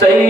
Senhor.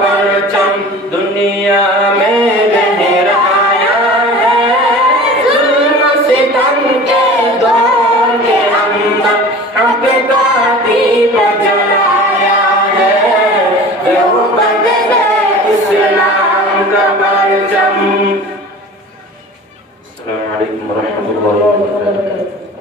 پرچم دنیا میں لہرایا رہایا ہے۔ ظلم ستم کے دور کے اندر حق کا دیپ جلایا ہے۔ وہ بدل اسلام کا پرچم۔ السلام علیکم ورحمۃ اللہ وبرکاتہ۔